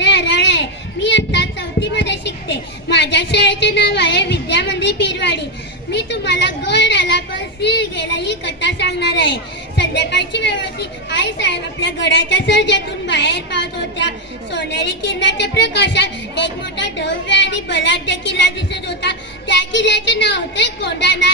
चंद्रे हराळे. मी आता 4थी मध्ये शिकते. माझ्या शाळेचे नाव आहे विद्या मंदिर पीरवाडी. मी तुम्हाला गड आला पण सिंह गेला ही कथा सांगणार आहे. संध्याकाळची वेळ होती. आई साहेब आपल्या गडाच्या सर्जातून बाहेर पाहत होत्या. सोनेरी किरणाच्या प्रकाशात एक मोठा भव्य आणि बलाढ्य किल्ला दिसत होता. त्या किल्ल्याचे नाव होते कोंढाणा.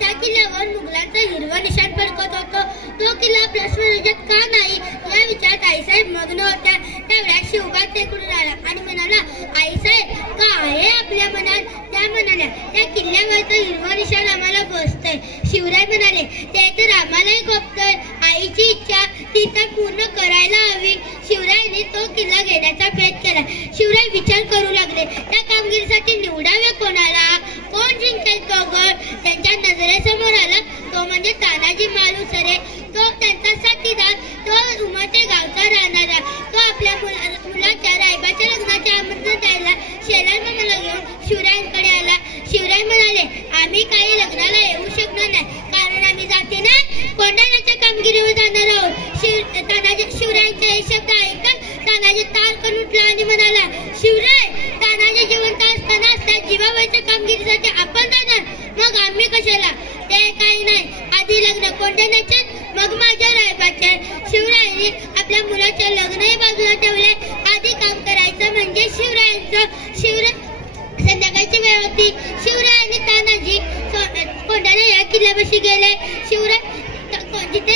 त्या किल्ल्यावर मुघलांचं हिरवं निशाण फडकत होतं. तो किल्ला आपल्या स्वराज्यात का नाही या विचारात आईसाहेब मग्न होत्या. तेवढ्यात शिवबा तिकडून आला आणि म्हणाला, आईसाहेब का आहे आपल्या मनात? त्या म्हणाल्या, त्या किल्ल्यावरचं हिरवं निशाण आम्हाला बसतंय. शिवराय म्हणाले, ते तर आम्हालाही गोपतंय. आईची इच्छा ती तर पूर्ण करायला हवी. शिवरायांनी तो किल्ला घेण्याचा प्रयत्न केला. शिवराय विचार करू लागले, त्या कामगिरीसाठी निवडावे कोणाला? कोण जिंकेल तो गड? त्यांच्या नजरेसमोर आला तो म्हणजे तानाजी मालुसरे. तो त्यांचा साथीदार, तो उमटे गावचा राहणारा. तो आपल्या मुलाच्या रायबाच्या लग्नाचे आमंत्रण द्यायला शेलार मामाला घेऊन शिवरायांकडे आला. शिवराय म्हणाले, आम्ही काही लग्नाला येऊ शकणार नाही, कारण आम्ही जातीने कोंढाण्याच्या कामगिरीवर जाणार आहोत. शिवरायांचे हे शब्द ऐकून तानाजी तारकन उठला आणि म्हणाला, शिवराय, तानाजी जिवंत असताना त्या जीवावरच्या कामगिरीसाठी आपण जाणार, मग आम्ही कशाला? ते काही नाही, आधी लग्न कोंढाण्याचे, मग माझ्या रायबाचे. शिवरायांनी आपल्या मुलाचे लग्नही बाजूला ठेवले. आधी काम करायचं म्हणजे शिवरायांचं. संध्याकाळची वेळ होती. शिवराय आणि तानाजी कोंढाणा या किल्ल्यापाशी गेले. शिवराय जिथे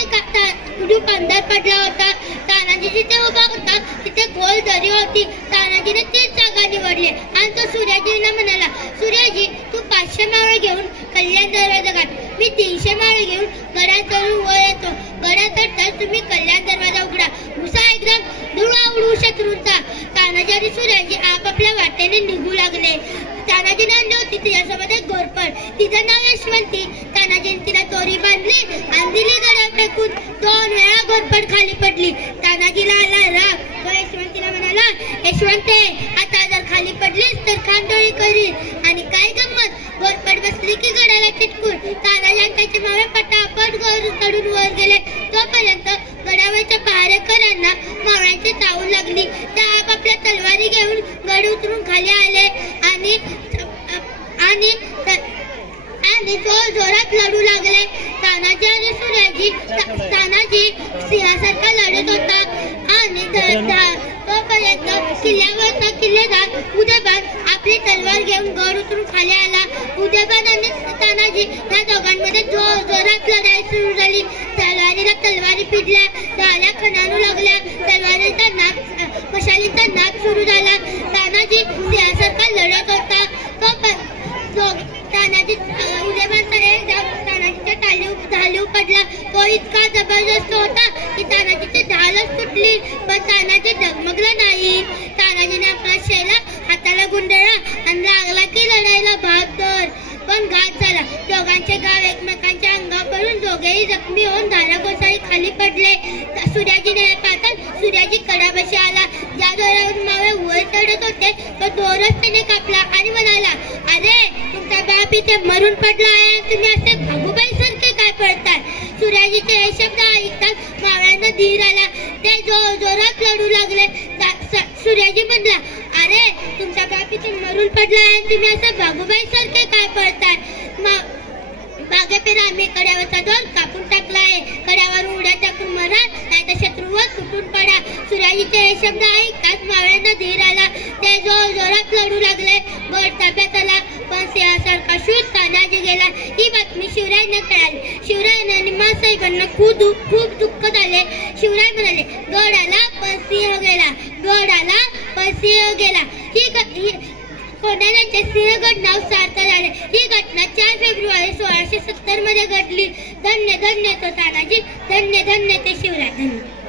उडूप अंधार पडला होता, तानाजी जिथे उभा होता तिथे खोल दरी होती. तानाजीने तीच जागा निवडली आणि तो सूर्याजीला म्हणाला, सूर्याजी, तू 500 मावळे घेऊन कल्याण दरवाजा गाठ. मी 300 मावळे घेऊन गडात चढून वर येतो. गडात चढताच तुम्ही कल्याण दरवाजा उघडा. मुसा एकदम धुळा उडवू शत्रूंचा. तानाजी आणि सूर्याजी आपापल्या वाटेने निघू लागले. तानाजीने आणली होती तिच्यासोबत एक घोरपड. तिचं नाव यशवंती. तानाजीने तिला दोरी बांधली आणि दिली गडावर फेकून. 2 वेळा घोरपड खाली पडली. तानाजीला आला राग. तो यशवंतीला म्हणाला, यशवंते, आता जर खाली पडलीस तर खांडोळी करील. आणि काय गंमत, घोरपड बसली की गडाला चिटकून. तानाजी आणि त्याचे मावे पटापट चढून वर गेले. तोपर्यंत गडावरच्या पहारेकरांना मावळ्यांची चावल लागली. त्या आपापल्या तलवारी घेऊन गड उतरून खाली आले आणि जोरात लढू लागले. तानाजी आणि सूर्याजी. तानाजी सिंहासारखा लढत होता आणि तोपर्यंत किल्ल्यावरचा किल्लेदार उदयभान आपली तलवार घेऊन गड उतरून खाली आला. उदयभान आणि तानाजी या दोघांमध्ये जोरात लढाई सुरू झाली. तलवारीला तलवारी पिडल्या, डाल्या खणानू लागल्या. तलवारीचा नाक, मशालीचा नाक सुरू झाला. तानाजी सिंहासारखा लढत होता. तानाजी तानाजीच्या ढालीव पडला. तो इतका जबरदस्त होता की तानाजीची ढालच तुटली, पण तानाजी डगमगला नाही. तानाजीने आपला शेला हाताला गुंडाळला आणि लागला की लढाईला बहादर. पण घात झाला. दोघांचे गाव एकमेकांच्या अंगावर पडून दोघेही जखमी होऊन धाराकोसळी खाली पडले. सूर्याजीने हे पाहताच सूर्याजी कडापाशी आला. ज्या दोऱ्यावरून मावळे वर चढत होते तो दोरच त्याने कापला आणि म्हणाला, अरे, तुमचा बाप इथे मरून पडला आहे, तुम्ही असे भागूबाई सारखे काय पडताय? सूर्याजीचे हे शब्द ऐकताच मावळ्यांना धीर आला. ते जोरात लढू लागले. सूर्याजी म्हणला, अरे, तुमचा बाप इथे मरून पडला आहे, तुम्ही असं भागूबाई सारखे काय पडताय? मागे पेरा, आम्ही कड्यावरचा दोर कापून टाकला आहे. कड्यावर उड्या टाकून मरा, नाही तर शत्रूवर तुटून पडा. सूर्याजीचे हे शब्द ऐकताच मावळ्यांना धीर आला. ते जोरात लढू लागले. गड ताब्यात आला, पण सिंहासारखा शूर तानाजी गेला. ही बातमी शिवरायांना कळाली. शिवरायांना आणि मासाहेबांना खूप दुःख झाले. शिवराय म्हणाले, गड आला पण सिंह गेला, गड आला पण सिंह गेला. ही कोंढाण्याचे सिंहगड नाव सार्थ झाले. ही घटना 4 फेब्रुवारी 1670 मध्ये घडली. धन्य धन्य तो तानाजी, धन्य धन्य ते शिवराय. धन्य.